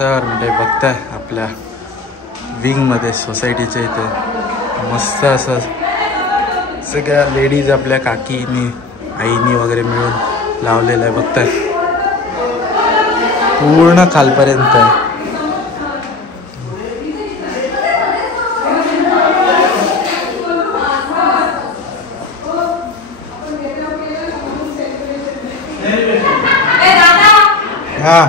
तर म्हणजे बघताय आपल्या विंगमध्ये सोसायटीच्या इथे मस्त असं सगळ्या लेडीज आपल्या काकीनी आईनी वगैरे मिळून लावलेलं आहे. बघताय पूर्ण खालपर्यंत आहे. हा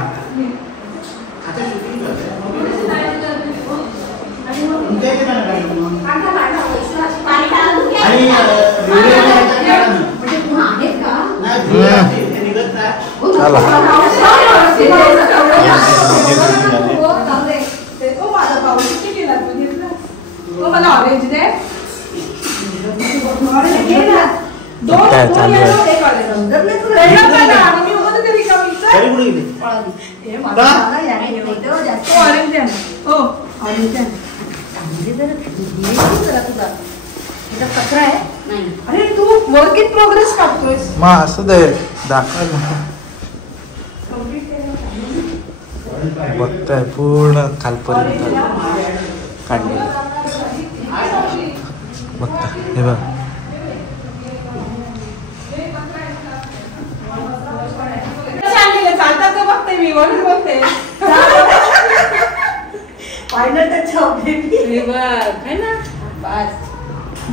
काय चालू आहे. अरे तू वर्क इन प्रोग्रेस टाकतोयस मग असं दे दाखव. बघताय पूर्ण खालपर्यंत काढले. बघता हे बघ मी म्हणून बघते. फायनल टच ऑफ बेबी बघ है ना. बस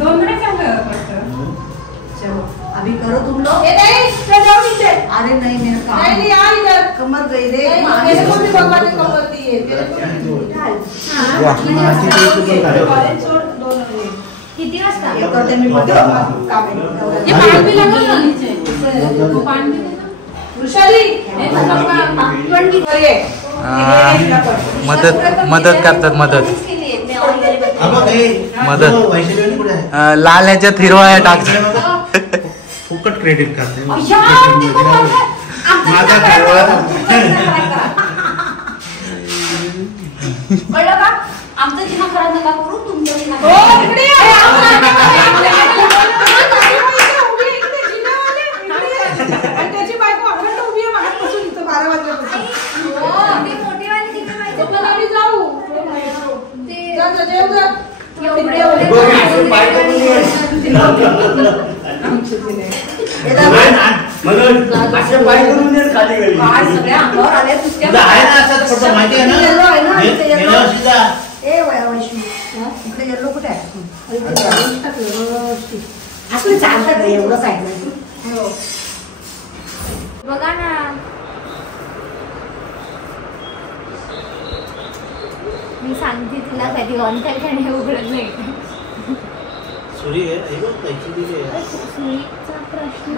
2 मिनट चलो अभी करो तुम लोग. जाओ नीचे. अरे नहीं मेरा काम नहीं यार इधर कमर गई रे. मेरे को भी भगवान ने कमर दी है. तेरे को किती वाजता ये करते मी बघते काम आहे. ये पाणी भी लगा ना नीचे. तो पाणी दे ना वृषाली. मदत करतात. मदत लाल ह्याच्यात हिरवा टाकतात. फुकट क्रेडिट करते. कळलं का. आमचं जिना खराब नका करू तुमचं जिना. त्याची बायको अखंड उभी आहे मागपासून इथं 12 वाजल्यापासून. हो मी मोठी वाली तिथे माहिती पण आम्ही जाऊ. ते जा जेव जा. सगळ्या अंगावर आले तुझ्या इकडे येल्लो कुठे आहे. असं चालतात एवढं साईड बघा ना. मी सांगते तुला कधी ऑन टाइम आणि उघडत नाही. सुरीचा प्रश्न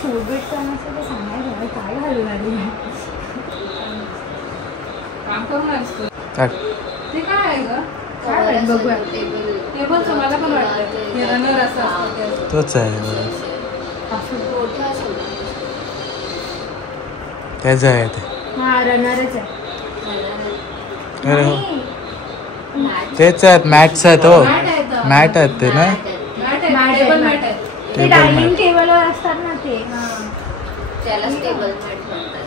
शोध भेट करण्याचं ते सांगायचं काय घालून आली. काम करून ते काय आहे ग. काय बघूया टेबलचं मला पण वाटतं रनर असं तोच आहे. त्याच आहे ते. हा रनरच आहे. तेच आहेत. मॅट्स आहेत. हो मॅट आहेत ते ना. ते डायनिंग टेबलवर असतात ना ते. त्यालाच टेबल मॅट म्हणतात.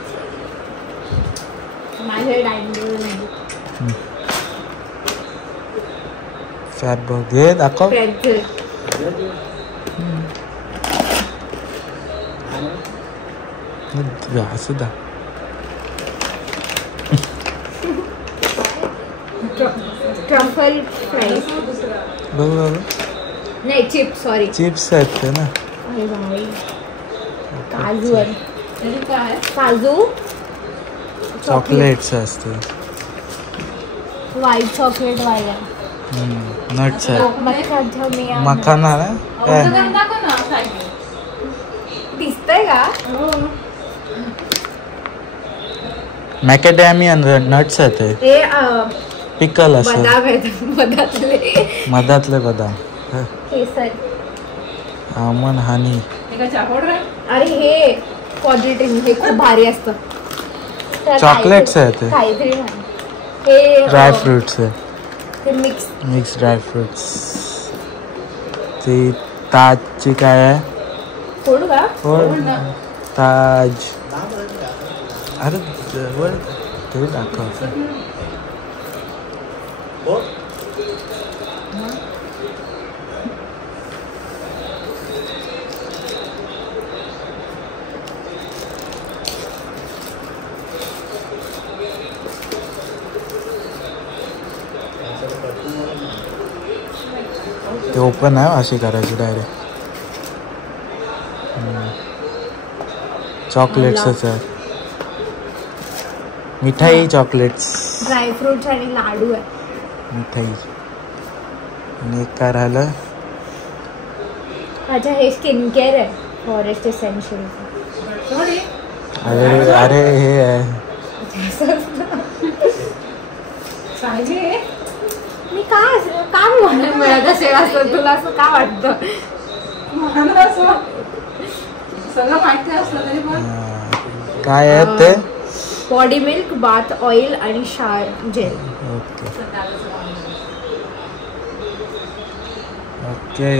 माझे डायनिंग टेबल नाही. फॅट बघ घे दाखव. असं दा ट्रफल फ्राईज बघ बघ. नाही चिप्स. सॉरी चिप्स आहेत ते ना. अरे बाई काजू आहे. काजू चॉकलेट्स असते. व्हाईट चॉकलेट वाले नट्स आहेत. मखाना ना काय दिसतंय का. मॅकेडॅमियन नट्स आहेत ते. पिकल असं मधातले बदाम. आमन हानी. अरे हे पॉझिटिव्ह हे खूप भारी असतं. चॉकलेट्स आहे ते. हे ड्राय फ्रुट्स आहे. Mix dry fruits. ते ताजची काय आहे? फोडू का? ताज. अरे जवळ ते दाखव. ते ओपन आहे अशी करायची डायरेक्ट. चॉकलेट्सच आहे. मिठाई चॉकलेट्स ड्रायफ्रुट्स आणि लाडू आहे. मिठाई. आणि एक काय राहिलं? अच्छा हे स्किन केअर आहे. Forest essential. अरे अरे हे आहे. मी का मिळत असेल असं तुला असं का वाटतं? सगळं माहिती असलं तरी पण काय आहे ते? बॉडी मिल्क, बाथ ऑइल आणि शार जेल. ओके ओके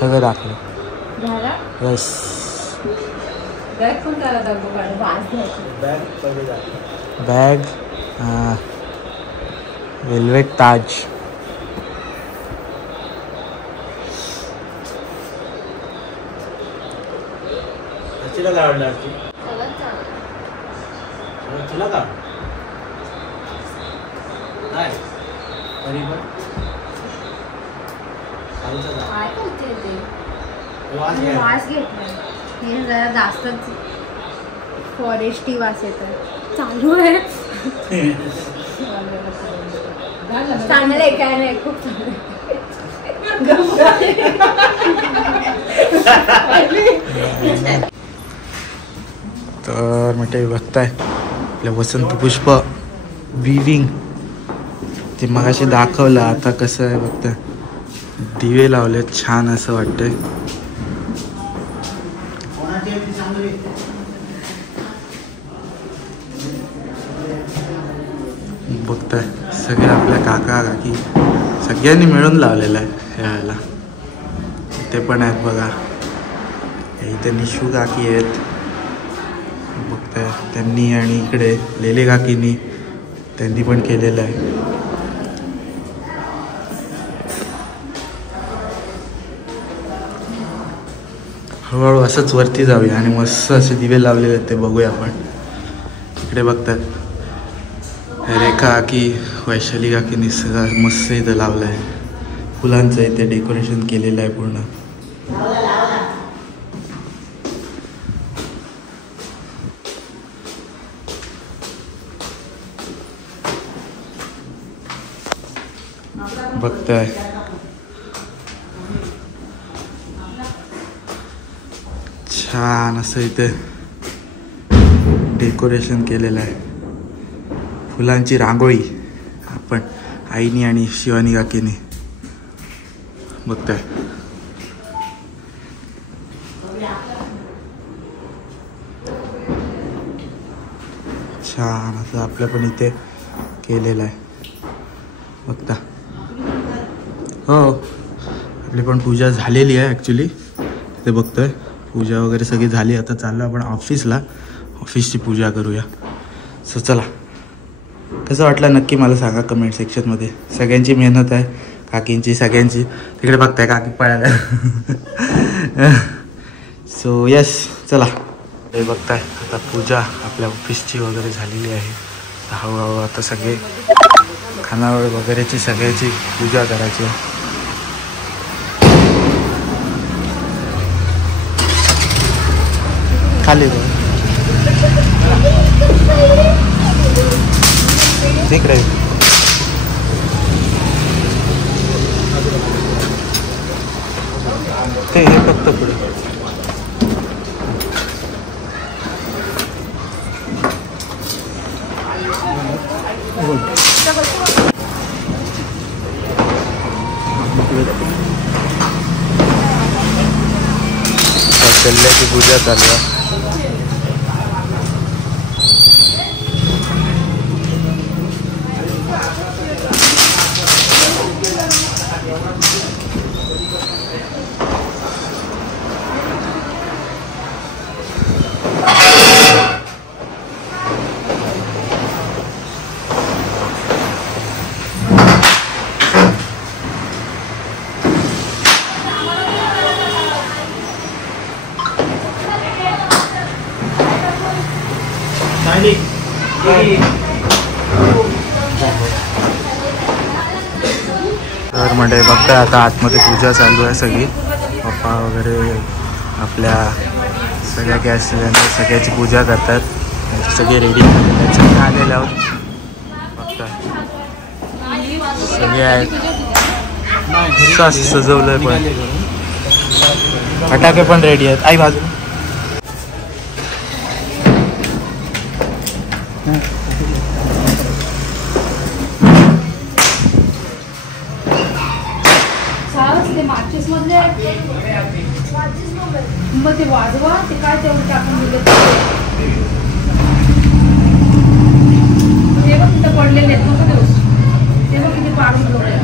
सगळं दाखलं. झाला? यस. बॅग पण त्याला दाखवू बॅग वेल्वेट ताज. तिला काय आवडलं? तुला का नाही तरी पण काय बोलते ते? वास वास घेत नाही. हे जरा जास्तच फॉरेस्टी वास येतात. चालू आहे. चांगलं आहे काय नाही. खूप चांगलं तर मिठाई बघताय आपल्या वसंत पुष्प विविंग. ते मगाशी दाखवलं. आता कसं आहे बघताय. दिवे लावले छान असं वाटतंय. बघताय सगळे आपल्या काका काकी सगळ्यांनी मिळून लावलेलं आहे यावेळेला. ते पण आहेत बघा. इथे निशू काकी आहेत बघताय त्यांनी. आणि इकडे लेले काकीनी त्यांनी पण केलेलं आहे. हळूहळू असंच वरती जाऊया आणि मस्त असे दिवे लावलेले आहेत ते बघूया आपण. इकडे बघतात रेखा काकी, वैशाली काकीनी सगळं मस्त इथं लावलं आहे. फुलांचं इथे डेकोरेशन केलेलं आहे पूर्ण. बघताय छान असं इथे डेकोरेशन केलेलं आहे. फुलांची रांगोळी आपण आईनी आणि शिवानी काकीने. बघताय छान असं आपल्या पण इथे केलेलं आहे. बघता हो आपली पण पूजा झालेली आहे ॲक्च्युली. ते बघतोय पूजा वगैरे सगळी झाली. आता चाललो आपण ऑफिसला. ऑफिसची पूजा करूया. सो चला. कसं वाटलं नक्की मला सांगा कमेंट सेक्शनमध्ये. सगळ्यांची मेहनत आहे काकींची सगळ्यांची. तिकडे बघताय काकी पळायला. सो यस चला. हे बघताय आता पूजा आपल्या ऑफिसची वगैरे झालेली आहे. हळूहळू आता सगळे खानावळ वगैरेची सगळ्याची पूजा करायची आहे. खाली तिकडे ते हे फक्त पुढे कौशल्याची पूजा चालू आहे. तर म्हणजे बघताय आता आतमध्ये पूजा चालू आहे सगळी. पप्पा वगैरे आपल्या सगळ्या गॅस सिलेंडर सगळ्याची पूजा करतात. सगळे रेडी झालेले आलेले आहोत. बघताय सगळे आहेत. सजवलंय पण फटाके पण रेडी आहेत. आई बाजू मार्चेस मधले मग ते वाजवा ते काय तेवढं टाकून दिलं ते बघ तिथं पडलेले आहेत नको देऊस ते बघ किती पाडून ठेवले.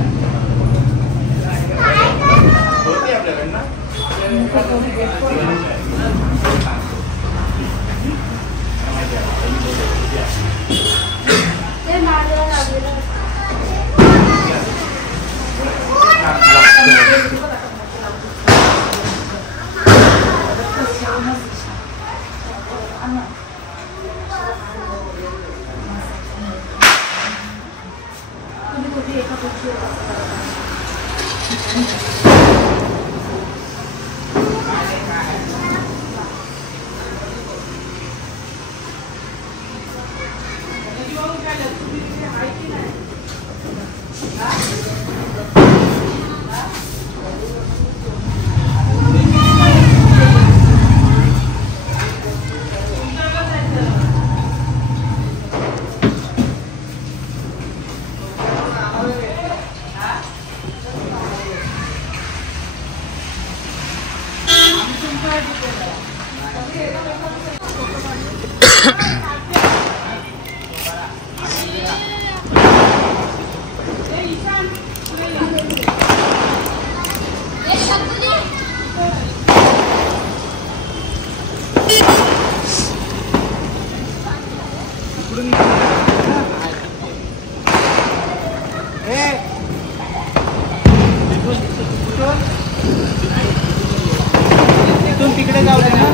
तिकडे जाऊ दे ना.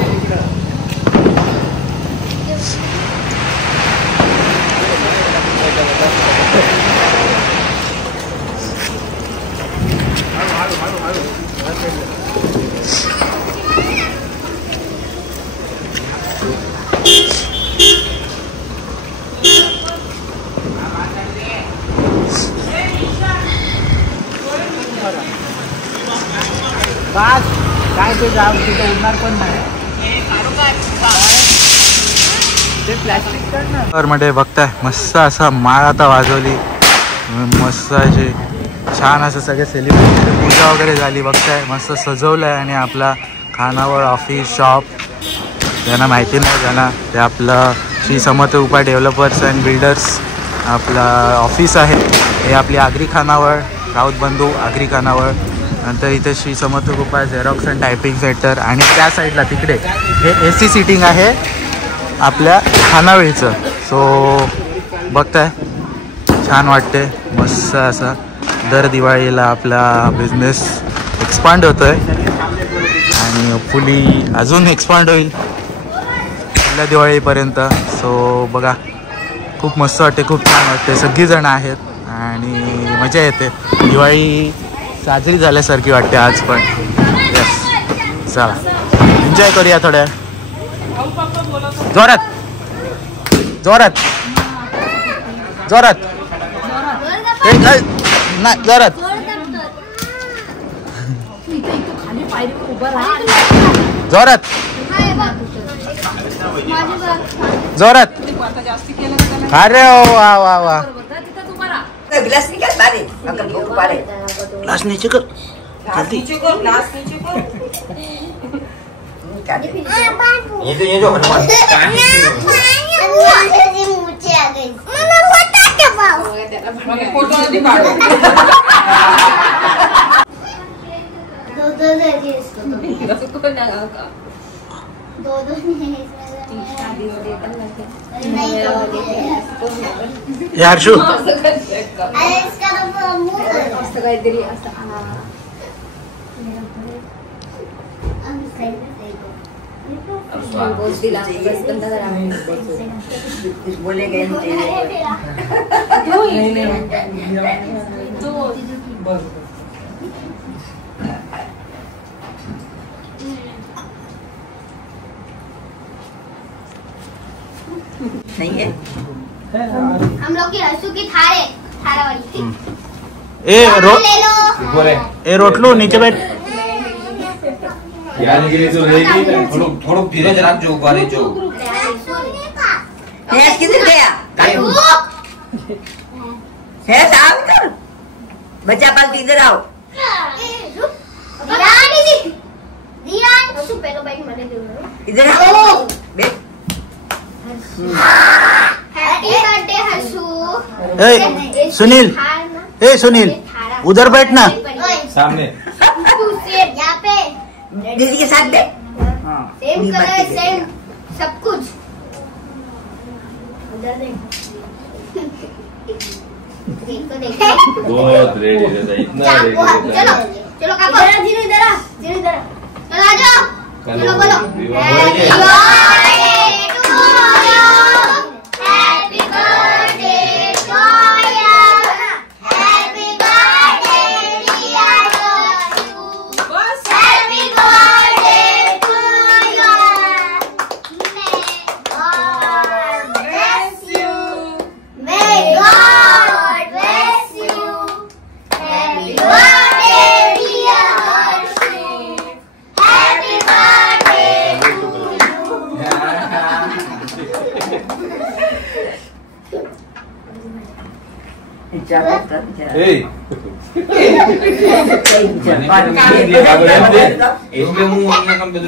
बस काय ते जाऊ तिथे उडणार पण नाही ते प्लॅस्टिक कर ना. तर म्हणजे बघताय मस्त असा माळ आता वाजवली. मस्त अशी छान असं सगळे सेलिब्रेशन पूजा वगैरे झाली. बघताय मस्त सजवलं आहे. आणि आपला खानावळ ऑफिस शॉप ज्यांना माहिती नाही ज्यांना ते आपलं श्री समर्थ कृपा डेव्हलपर्स अँड बिल्डर्स आपला ऑफिस आहे. हे आपली आगरी खानावळ राऊत बंधू आगरी खानावळ. नंतर इथे श्री समर्थ कृपा झेरॉक्स अँड टायपिंग सेंटर. आणि त्या साईडला तिकडे हे AC सिटिंग आहे आपल्या खानावळीचं. सो बघताय छान वाटते मस्त असं. दर दिवाळीला आपला बिझनेस एक्सपांड होतो आहे आणि होपफुली अजून एक्सपांड होईल पहिल्या दिवाळीपर्यंत. सो बघा खूप मस्त वाटते खूप छान वाटते. सगळीजणं आहेत आणि मजा येते. दिवाळी साजरी झाल्यासारखी वाटते आज पण. यस चला एन्जॉय करूया थोड्या जोरात जोरात जोरात नाही जोरात जोरात जोरात. अरे वा वा वा ग्लास निकाल बारे अगर भूख पारे ग्लास नीचे कर नीचे कर ग्लास नीचे कर ये जो हनुमान मुझे आ गई मम्मा फोटो दबाओ फोटो नहीं काटो दो दे इसको तो ना का दो नहीं इसमें यार शू काहीतरी असं बोल दिला बस बंद करा कुछ बोलेगा नहीं है। हम लोग की हंसू की थार है, थारा वाली। ए रोटलू नीचे बैठ। थोड़ा धीरे जरा जो बारी जो किधर गया है साहब इधर बच्चा पास इधर आओ। इधर आओ हैप्पी बर्थडे हंसू। ए सुनील, ए सुनील उधर बैठना सामने। यहाँ पे दीदी के साथ दे। सेम कलर सेम सब कुछ। देखो देखो बहुत रेडी रहता है, इतना रेडी रहता चलो है। चलो काको धीरे इधर आ, धीरे इधर आ। चलो आ जाओ, चलो बोलो happy birthday to you, happy birthday dear Hansu, happy birthday to you, may God bless you, happy birthday dear Hansu, happy birthday to इसमें मुंह अपना कम तो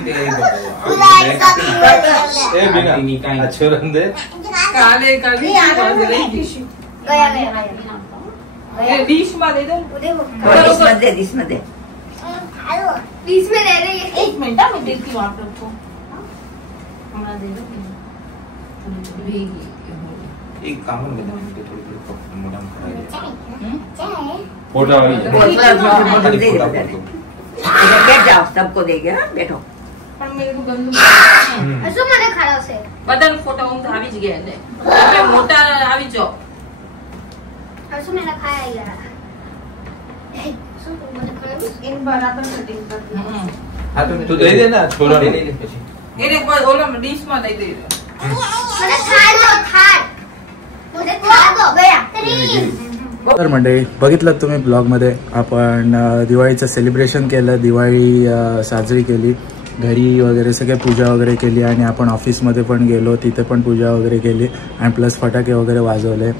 बिना अच्छे रंदे काले काले गया गया गया डिश मध्ये दे डिश मध्ये प्लीज में रह रही है। एक मिनट मैं देखती हूँ आप लोग को हमारा दे दो एक काम कर देना इनके थोड़ी मोटा मोटा फोटो बैठ जाओ सबको देगा बैठो। પણ મેરે કો ગંદુ હસુ મને ખાડો છે બધાનો ફોટો હું તો આવી જ ગયા એટલે તમે મોટા આવી જાઓ હસુ મેરા ખાયા યાર હસુ મને ખાડો इन बराबर सेटिंग कर हाँ तो दे देना छोड़ो ले ले પછી એને કોઈ ઓલા ડીશ માં દઈ દે મને ખાડો થાર મને ખાડો गया 3 तर मंडळी बघितलं तुम्ही ब्लॉगमध्ये आपण दिवाळीचं सेलिब्रेशन केलं, दिवाळी साजरी केली, घरी वगैरे सगळे पूजा वगैरे केली आणि आपण ऑफिसमध्ये पण गेलो, तिथे पण पूजा वगैरे केली आणि प्लस फटाके वगैरे वाजवले.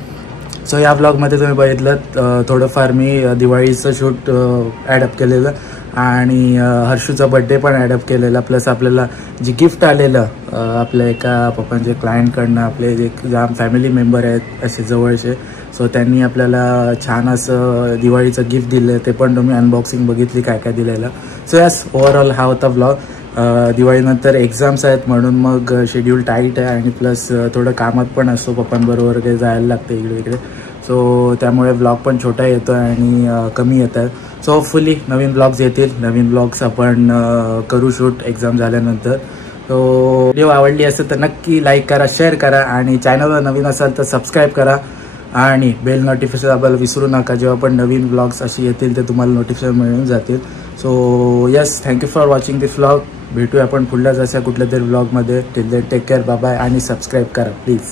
सो या ब्लॉगमध्ये तुम्ही बघितलं थोडंफार मी दिवाळीचं शूट ॲडअप केलेलं आणि हर्षूचा बड्डे पण ॲडअप केलेला, प्लस आपल्याला जी गिफ्ट आलेलं आपल्या एका पप्पांचे क्लायंटकडनं, आपले जे जाम फॅमिली मेंबर आहेत असे जवळचे, सो त्यांनी आपल्याला छान असं दिवाळीचं गिफ्ट दिलं, ते पण तुम्ही अनबॉक्सिंग बघितली काय काय दिलेलं. सो यस ओव्हरऑल हा होता ब्लॉग. दिवाळीनंतर एक्झाम्स आहेत म्हणून मग शेड्यूल टाईट आहे आणि प्लस थोडं कामात पण असतो, पप्पांबरोबर काही जायला लागतं इकडे इकडे, सो त्यामुळे ब्लॉग पण छोटा येतो आणि कमी येत आहे. सो होपफुली नवीन ब्लॉग्स येतील, नवीन ब्लॉग्स आपण करू शूट एक्झाम झाल्यानंतर. सो व्हिडिओ आवडली असेल तर नक्की लाईक करा, शेअर करा आणि चॅनलवर नवीन असाल तर सबस्क्राईब करा आणि बेल नोटिफिकेशन दाबायला विसरू नका. जेव्हा पण नवीन ब्लॉग्स अशी येतील ते तुम्हाला नोटिफिकेशन मिळून जातील. So yes, thank you for watching this vlog. भेटूया आपण पुढल्याच अशा कुठल्या तरी ब्लॉगमध्ये. Till then take care, bye bye आणि सबस्क्राईब करा प्लीज.